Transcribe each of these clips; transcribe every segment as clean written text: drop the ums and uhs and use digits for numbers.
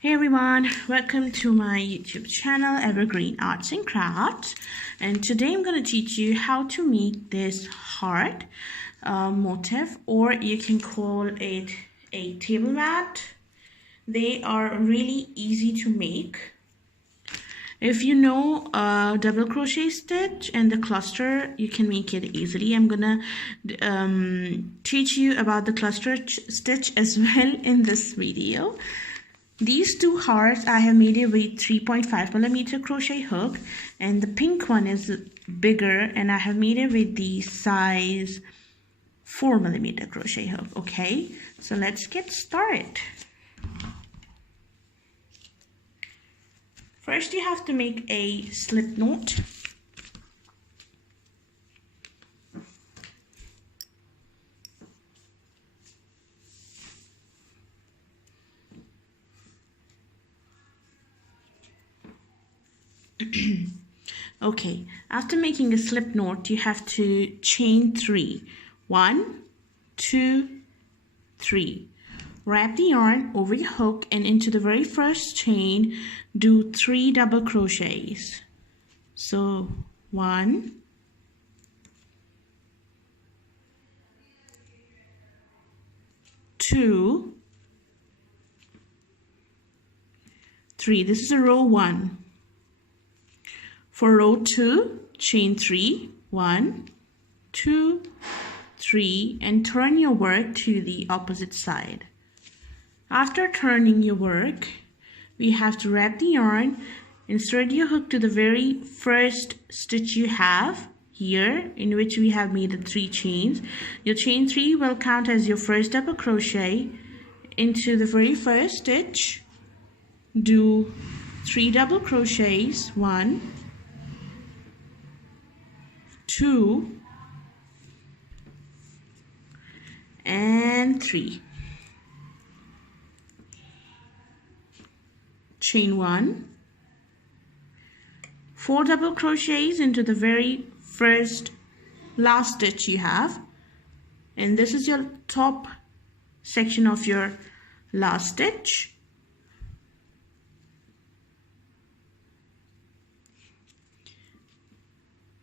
Hey everyone, welcome to my YouTube channel Evergreen Arts and Crafts, and today I'm going to teach you how to make this heart motif, or you can call it a table mat. They are really easy to make. If you know double crochet stitch and the cluster, you can make it easily. I'm gonna teach you about the cluster stitch as well in this video. These two hearts I have made it with 3.5mm crochet hook, and the pink one is bigger and I have made it with the size 4mm crochet hook. Okay, so let's get started. First you have to make a slip knot. Okay, after making a slip knot, you have to chain 3. 1, 2, 3. Wrap the yarn over your hook and into the very first chain, do 3 double crochets. So 1, 2, 3. This is a row 1. For row 2, chain 3, 1, 2, 3, and turn your work to the opposite side. After turning your work, we have to wrap the yarn, insert your hook to the very first stitch you have here, in which we have made the 3 chains. Your chain 3 will count as your first double crochet. Into the very first stitch, do 3 double crochets, 1, 2, and 3. Chain 1, 4 double crochets into the very first last stitch you have, and this is your top section of your last stitch.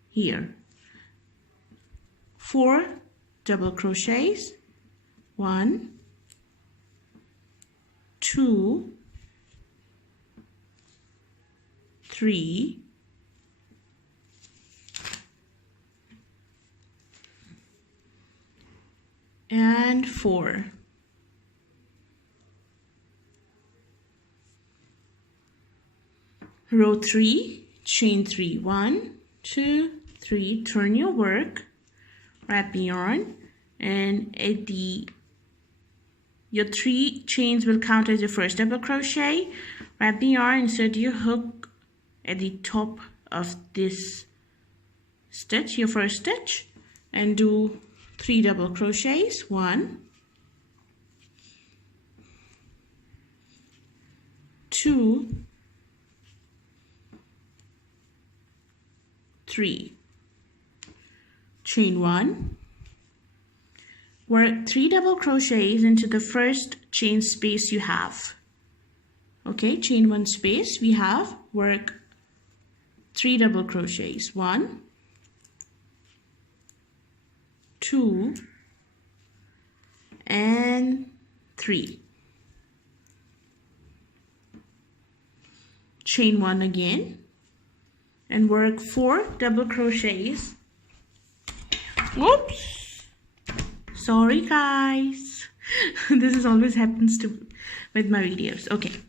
Here 4 double crochets, 1, 2, 3, and 4. Row 3, chain 3, 1, 2, 3, turn your work, wrap the yarn, and at your 3 chains will count as your first double crochet. Wrap the yarn, insert your hook at the top of this stitch, your first stitch, and do 3 double crochets, 1, 2, 3. Chain 1, work 3 double crochets into the first chain space you have. Okay, chain 1 space we have, work 3 double crochets, 1, 2, and 3. Chain 1 again and work 4 double crochets. Whoops, sorry guys. This is always happens to with my videos. Okay,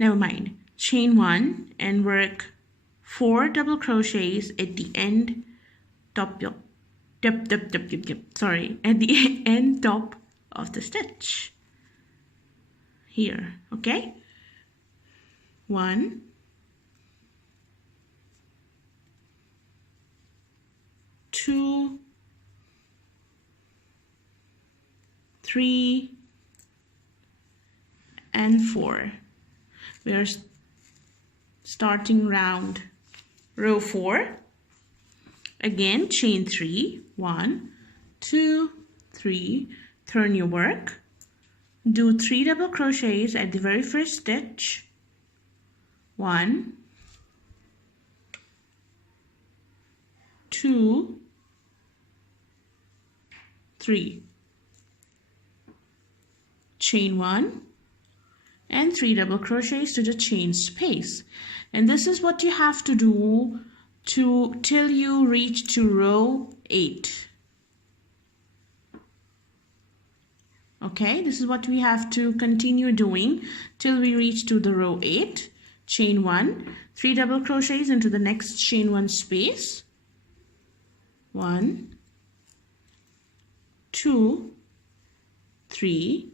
never mind. Chain 1 and work 4 double crochets at the end at the end top of the stitch here. Okay, 1, 2, 3, and 4. We are starting round row 4. Again, chain 3, 1, 2, 3, turn your work, do 3 double crochets at the very first stitch. 1, 2, 3. Chain 1 and 3 double crochets to the chain space. And this is what you have to do till you reach to row 8. Okay, this is what we have to continue doing till we reach to the row 8. Chain 1, 3 double crochets into the next chain 1 space. 1, 2, 3,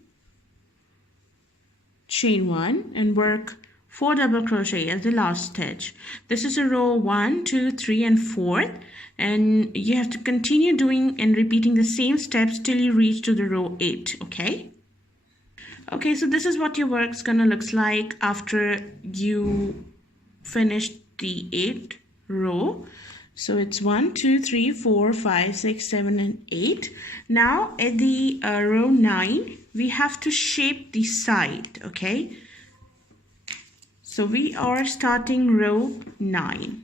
chain 1 and work 4 double crochet as the last stitch. This is a row 1, 2, 3 and 4th, and you have to continue doing and repeating the same steps till you reach to the row 8. Okay, so this is what your work's gonna looks like after you finish the 8th row. So it's 1, 2, 3, 4, 5, 6, 7 and 8. Now at the row 9 we have to shape the side. Okay, so we are starting row 9.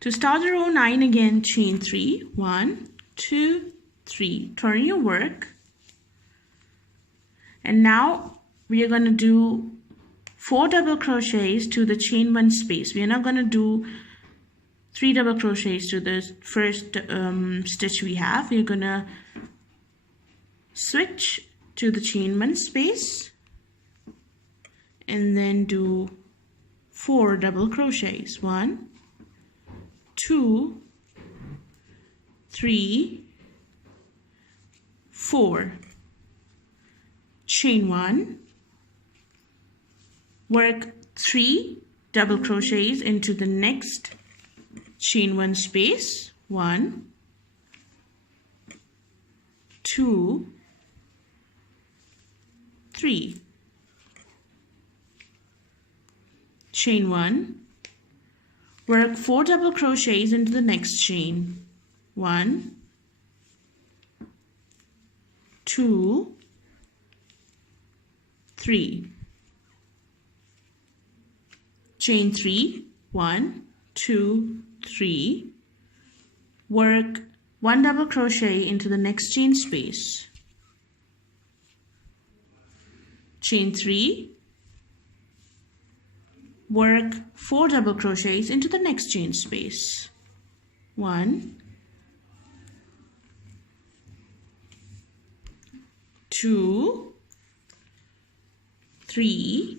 To start the row 9 again, chain 3, 1, 2, 3, turn your work, and now we are going to do 4 double crochets to the chain 1 space. We are not going to do 3 double crochets to the first stitch we have. We are going to switch to the chain 1 space and then do 4 double crochets. 1, 2, 3, 4. Chain 1, work 3 double crochets into the next chain 1 space. 1, 2, 3. Chain 1, work 4 double crochets into the next chain. 1, 2, 3. Chain 3, 1, 2, 3. Work 1 double crochet into the next chain space. Chain 3. Work 4 double crochets into the next chain space. 1, 2, 3,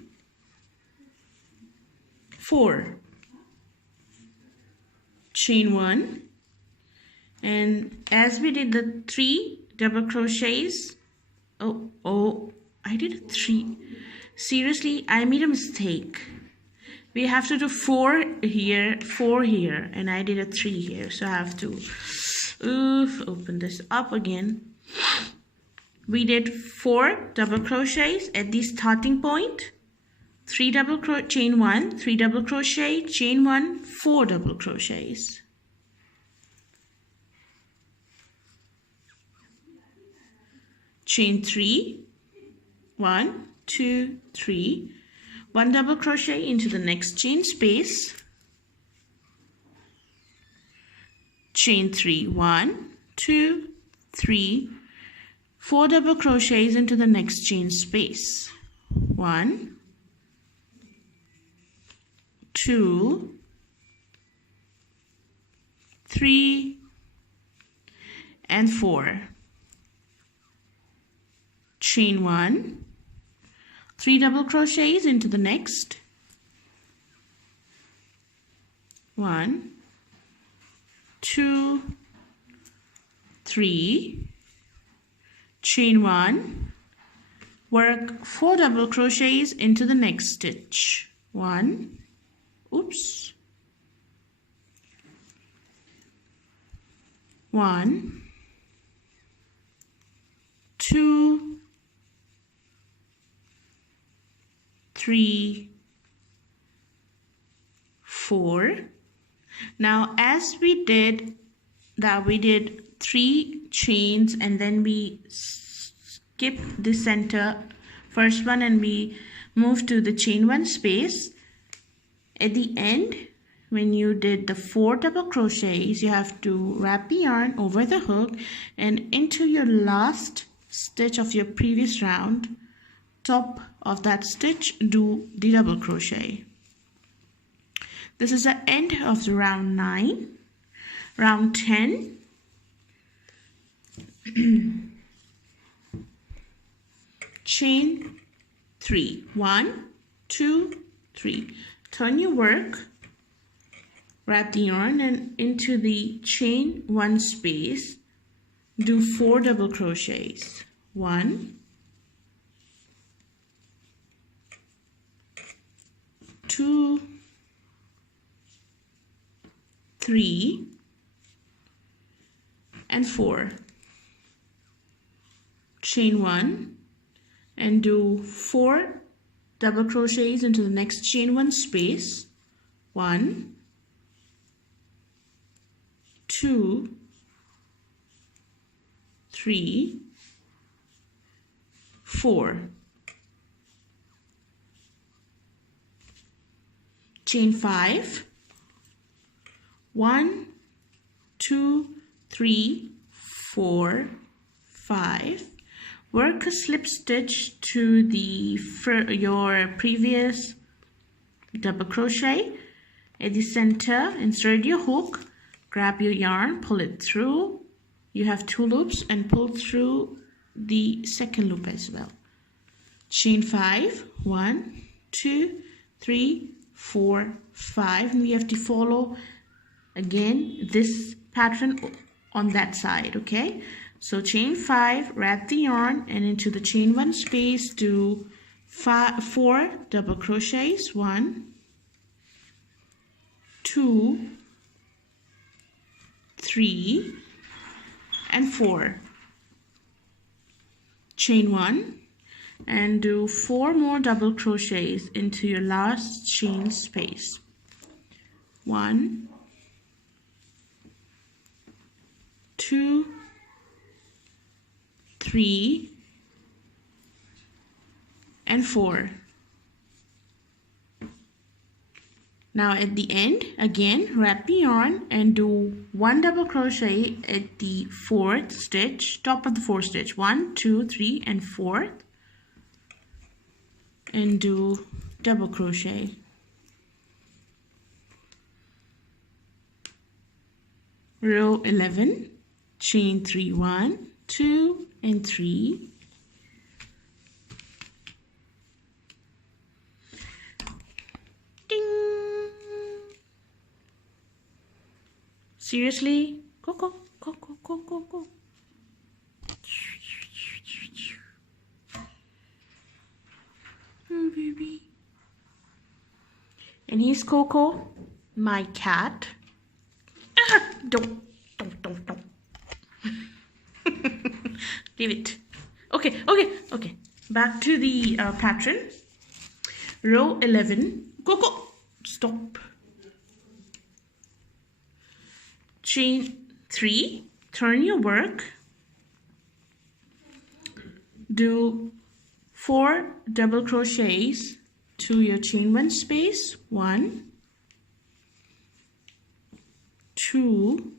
4. Chain 1, and as we did the 3 double crochets, I did 3. Seriously, I made a mistake. We have to do 4 here, 4 here, and I did a 3 here, so I have to open this up again. We did 4 double crochets at the starting point, 3 double crochet, chain 1, 3 double crochet, chain 1, 4 double crochets. Chain 3, 1, 2, 3, 1 double crochet into the next chain space. Chain 3, 1, 2, 3, 4 double crochets into the next chain space. 1, 2, 3, and 4. Chain 1, 3 double crochets into the next. 1, 2, 3. Chain 1, work 4 double crochets into the next stitch. 1, 1, 2, 3, 4. Now as we did that, we did 3 chains, and then we skip the center first one and we move to the chain 1 space. At the end, when you did the 4 double crochets, you have to wrap the yarn over the hook and into your last stitch of your previous round, top of that stitch, do the double crochet. This is the end of the round 9. Round 10. Chain 3. 1, 2, 3. Turn your work, wrap the yarn and into the chain 1 space, do 4 double crochets. 1, 2, 3, and 4. Chain 1 and do 4 double crochets into the next chain 1 space. 1, 2, 3, 4. Chain 5. 1, 2, 3, 4, 5. Work a slip stitch to your previous double crochet. At the center, insert your hook, grab your yarn, pull it through. You have 2 loops and pull through the second loop as well. Chain 5. 1, 2, 3, 4, 5. And we have to follow again this pattern on that side, okay? So chain 5, wrap the yarn and into the chain 1 space, do 4 double crochets. 1, 2, 3, and 4. Chain 1 and do 4 more double crochets into your last chain space. 1, 2, 3, and 4. Now at the end, again wrap the yarn and do 1 double crochet at the 4th stitch, top of the 4th stitch. 1, 2, 3, and 4th, and do double crochet. Row 11, chain 3, 1, 2, and 3. Ding! Seriously? Go, go, go, go, go, go, go. Oh, baby. And here's Coco, my cat. Ah, don't. Leave it. Okay. Back to the pattern. Row 11. Go. Stop. Chain 3. Turn your work. Do 4 double crochets to your chain 1 space. 1, 2,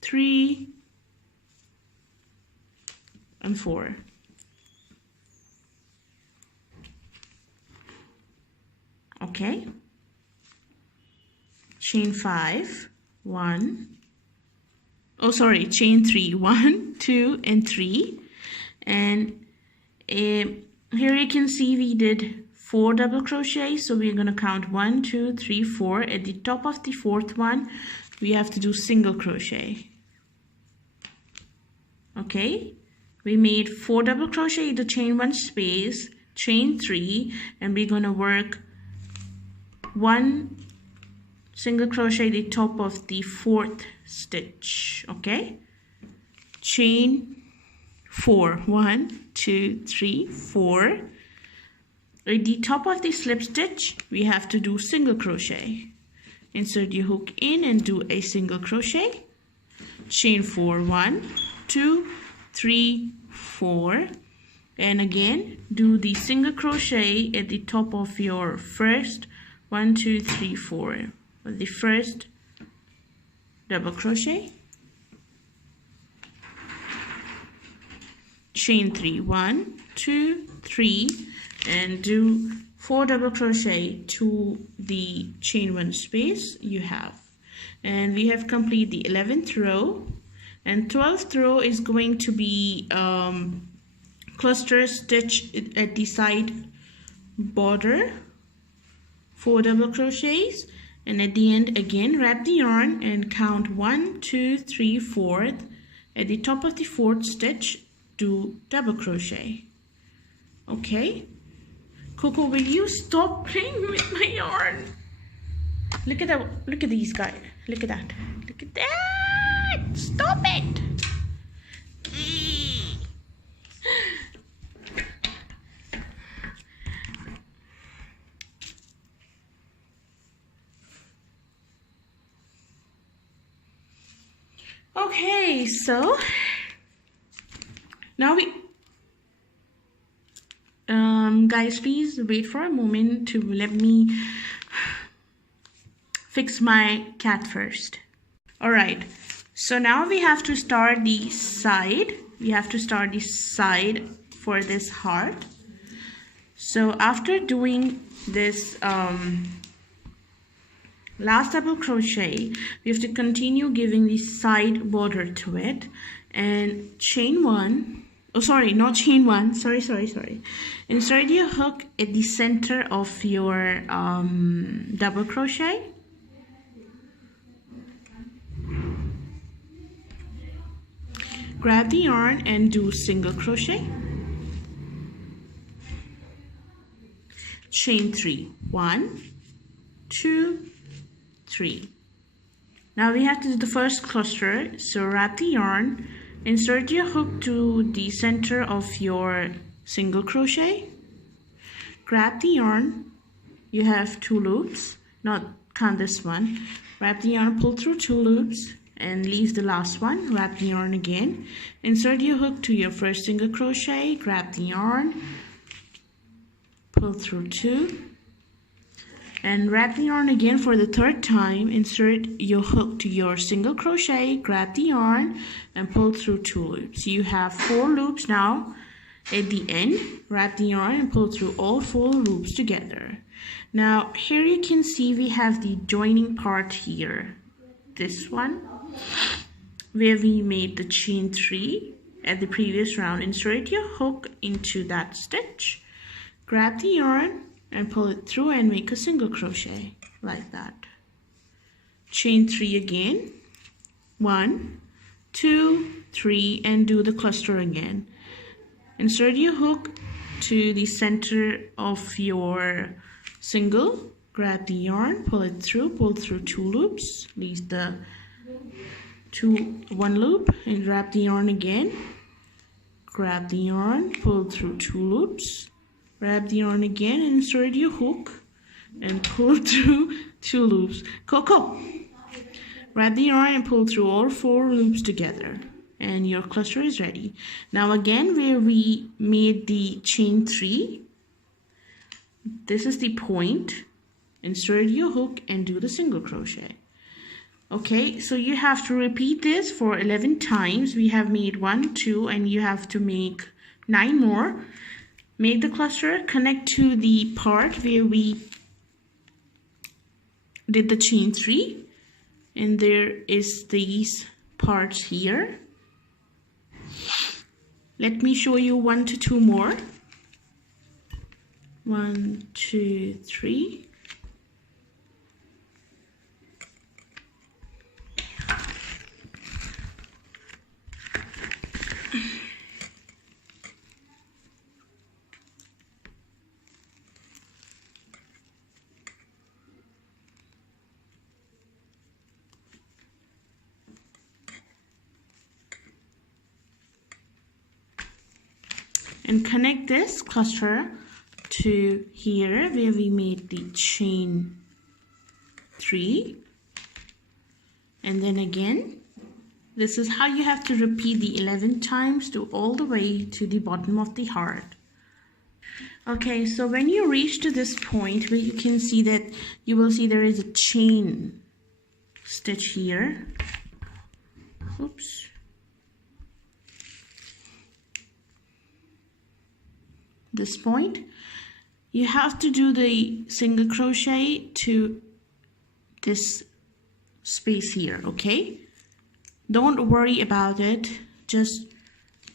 3, and 4. Okay. Chain 5. 1. Oh, sorry. Chain 3. 1, 2, and 3. And here you can see we did 4 double crochets, so we're going to count 1, 2, 3, 4. At the top of the 4th one, we have to do single crochet. Okay, we made 4 double crochet to chain 1 space, chain 3, and we're going to work 1 single crochet at the top of the 4th stitch. Okay, chain 4, 1, 2, 3, 4. At the top of the slip stitch, we have to do single crochet. insert your hook in and do a single crochet, chain 4, 1, 2, 3, 4, and again do the single crochet at the top of your first 1, 2, 3, 4, the first double crochet, chain 3, 1, 2, 3, and do 4 double crochet to the chain 1 space you have. And we have completed the 11th row, and 12th row is going to be cluster stitch at the side border, 4 double crochets, and at the end again wrap the yarn and count 1, 2, 3, 4. At the top of the 4th stitch, do double crochet. Okay, Coco, will you stop playing with my yarn? Look at that, look at these guys, look at that, look at that, stop it. Okay, so now we guys, please wait for a moment to let me fix my cat first. All right, so now we have to start the side. We have to start the side for this heart. So after doing this last double crochet, we have to continue giving the side border to it and chain 1. Oh, sorry, not chain 1. Sorry. Insert your hook at the center of your double crochet. Grab the yarn and do single crochet. Chain 3, 1, 2, 3. Now we have to do the first cluster, so wrap the yarn, insert your hook to the center of your single crochet, grab the yarn, you have 2 loops, not count this one, wrap the yarn, pull through 2 loops and leave the last one, wrap the yarn again, insert your hook to your first single crochet, grab the yarn, pull through 2, and wrap the yarn again for the 3rd time. Insert your hook to your single crochet, grab the yarn and pull through 2 loops. You have 4 loops now. At the end, wrap the yarn and pull through all 4 loops together. Now here you can see we have the joining part here, this one where we made the chain 3 at the previous round. Insert your hook into that stitch, grab the yarn and pull it through and make a single crochet like that. Chain 3 again, 1, 2, 3, and do the cluster again. Insert your hook to the center of your single, grab the yarn, pull it through, pull through 2 loops, leave the 1 loop and wrap the yarn again, grab the yarn, pull through 2 loops, wrap the yarn again and insert your hook and pull through 2 loops. Coco, wrap the yarn and pull through all 4 loops together and your cluster is ready. Now again, where we made the chain 3, this is the point, insert your hook and do the single crochet. Okay, so you have to repeat this for 11 times. We have made 1, 2, and you have to make 9 more. Make the cluster, connect to the part where we did the chain 3, and there is these parts here. Let me show you 1 to 2 more. 1, 2, 3. And connect this cluster to here where we made the chain 3 and then again. This is how you have to repeat the 11 times to all the way to the bottom of the heart. Okay, so when you reach to this point where you can see that, you will see there is a chain stitch here. Oops. This point, you have to do the single crochet to this space here, okay? Don't worry about it, just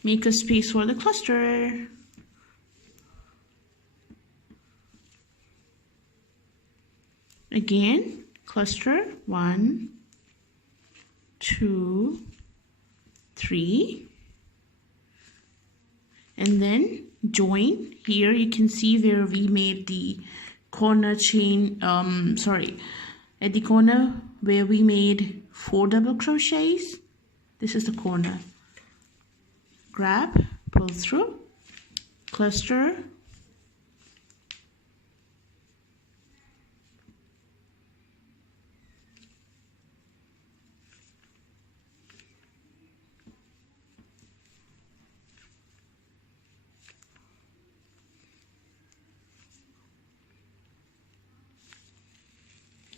make a space for the cluster. Again, cluster 1, 2, 3, and then join. Here you can see where we made the corner chain, at the corner where we made 4 double crochets. This is the corner. Grab, pull through, cluster,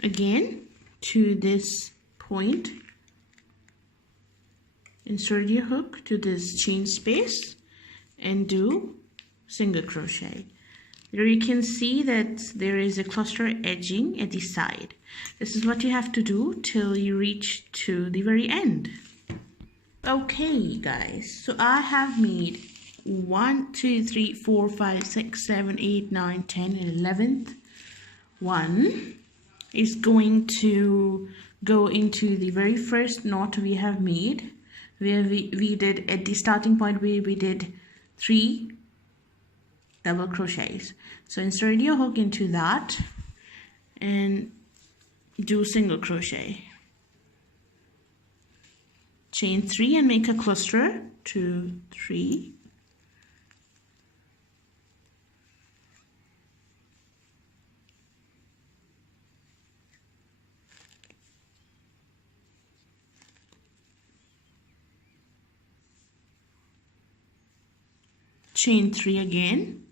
again to this point, insert your hook to this chain space and do single crochet. There you can see that there is a cluster edging at the side. This is what you have to do till you reach to the very end. Okay guys, so I have made 1, 2, 3, 4, 5, 6, 7, 8, 9, 10, and 11th one is going to go into the very first knot we have made, where we did at the starting point where we did 3 double crochets. So insert your hook into that and do single crochet, chain 3 and make a cluster, 2, 3, chain 3 again,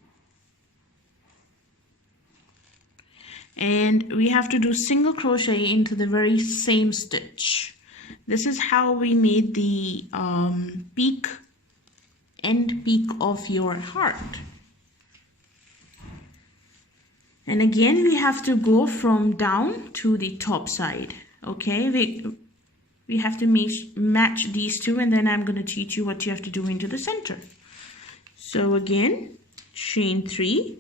and we have to do single crochet into the very same stitch. This is how we made the end peak of your heart. And again we have to go from down to the top side. Okay, we have to match these two, and then I'm going to teach you what you have to do into the center. So again, chain 3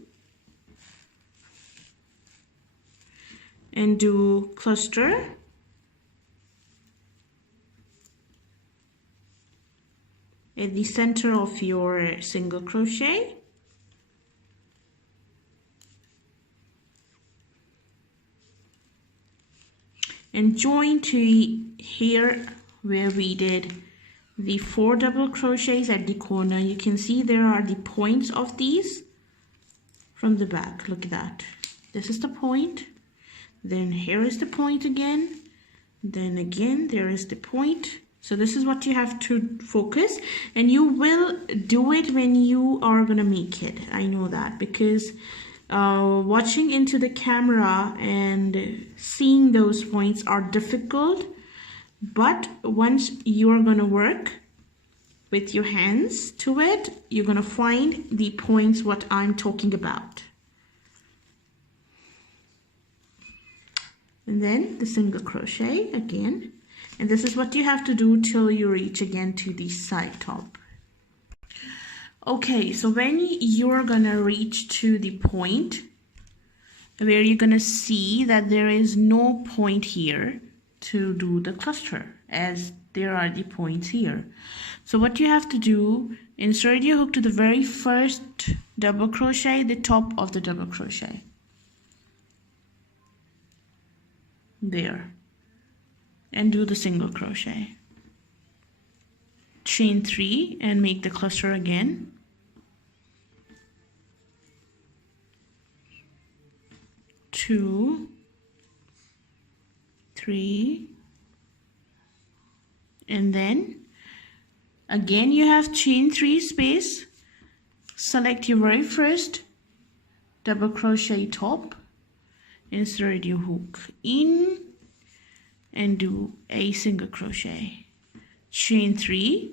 and do cluster, at the center of your single crochet, and join to here where we did the 4 double crochets at the corner. You can see there are the points of these from the back. Look at that. This is the point, then here is the point again, then again there is the point. So this is what you have to focus, and you will do it when you are gonna make it. I know that because watching into the camera and seeing those points are difficult. But once you're going to work with your hands to it, you're going to find the points what I'm talking about. And then the single crochet again. And this is what you have to do till you reach again to the side top. Okay, so when you're going to reach to the point where you're going to see that there is no point here to do the cluster, as there are the points here. So what you have to do, insert your hook to the very first double crochet, the top of the double crochet. There. And do the single crochet. Chain 3 and make the cluster again. Two, 3, and then again you have chain 3 space, select your very first double crochet top, insert your hook in and do a single crochet, chain 3,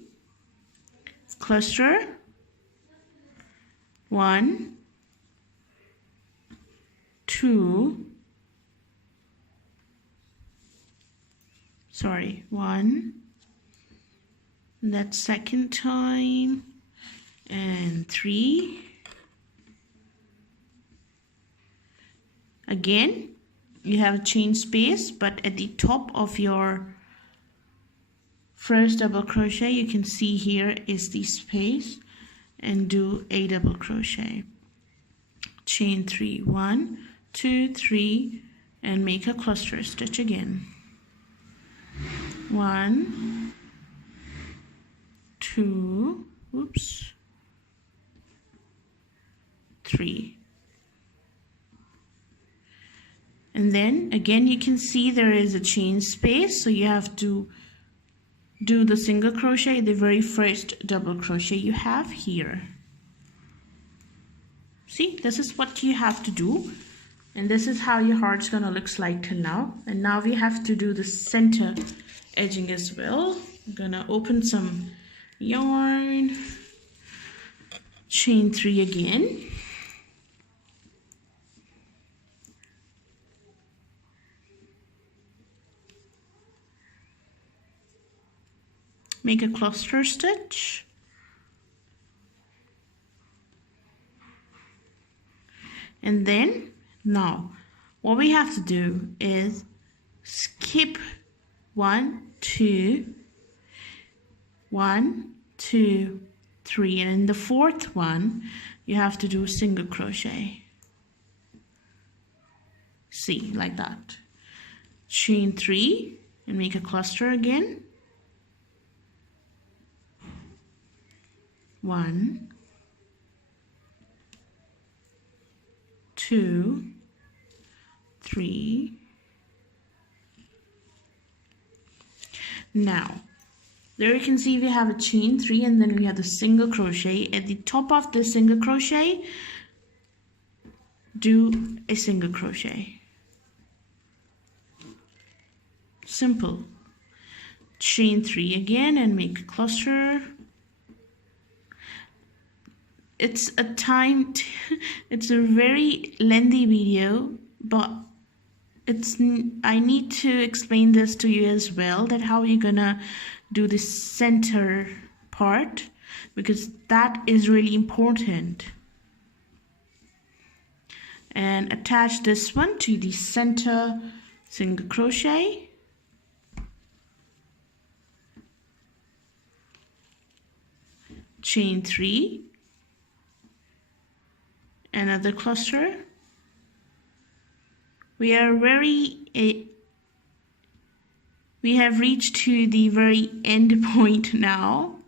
cluster 1, 2, 1, that second time, and 3. Again you have a chain space, but at the top of your first double crochet you can see here is the space, and do a double crochet, chain 3, 1, 2, 3, and make a cluster stitch again, 1, 2, 3, and then again you can see there is a chain space, so you have to do the single crochet, the very first double crochet you have here. See, this is what you have to do, and this is how your heart's gonna look like till now. And now we have to do the center edging as well. I'm gonna open some yarn, chain 3 again, make a cluster stitch, and then now what we have to do is skip 1, 2, 1, 2, 3, and in the fourth one you have to do single crochet. See, like that, chain 3 and make a cluster again, 1, 2, 3. Now there you can see we have a chain 3, and then we have the single crochet. At the top of the single crochet do a single crochet, simple, chain 3 again and make a cluster. It's a very lengthy video, but I need to explain this to you as well, that how you're gonna do the center part, because that is really important. And attach this one to the center single crochet, chain 3, another cluster. We have reached to the very end point now,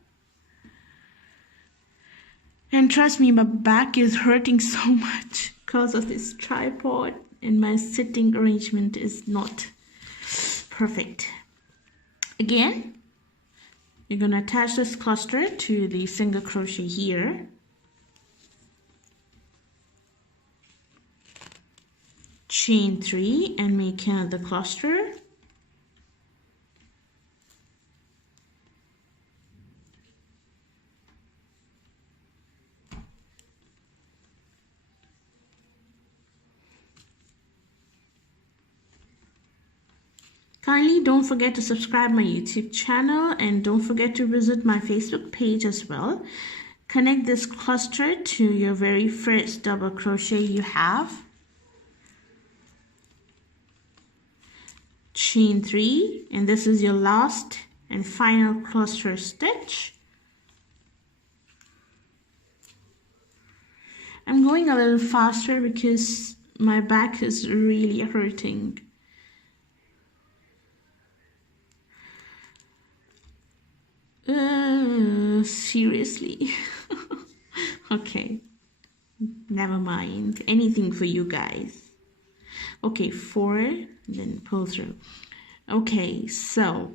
and trust me, my back is hurting so much because of this tripod, and my sitting arrangement is not perfect. Again, you're gonna attach this cluster to the single crochet here, chain 3 and make another cluster, kindly don't forget to subscribe my YouTube channel, and don't forget to visit my Facebook page as well. Connect this cluster to your very first double crochet you have, chain 3, and this is your last and final cluster stitch. I'm going a little faster because my back is really hurting. Seriously. Okay, never mind, anything for you guys. Okay, 4, then pull through. Okay, so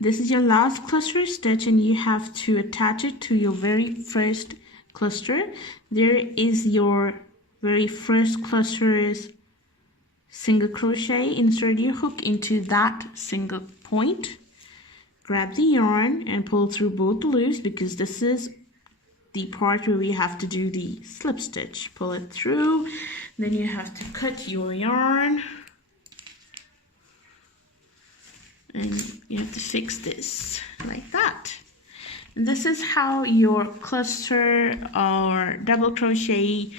this is your last cluster stitch, and you have to attach it to your very first cluster. There is your very first cluster's single crochet. Insert your hook into that single point, grab the yarn and pull through both loops, because this is the part where we have to do the slip stitch. Pull it through, then you have to cut your yarn, and you have to fix this like that. And this is how your cluster or double crochet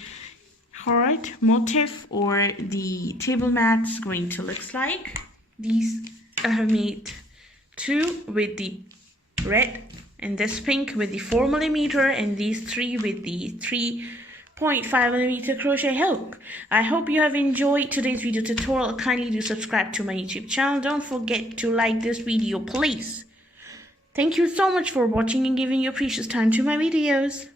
heart motif or the table mat is going to look like. These I have made 2 with the red and this pink with the 4mm, and these 3 with the 3.5mm crochet hook. I hope you have enjoyed today's video tutorial. Kindly do subscribe to my YouTube channel. Don't forget to like this video, please. Thank you so much for watching and giving your precious time to my videos.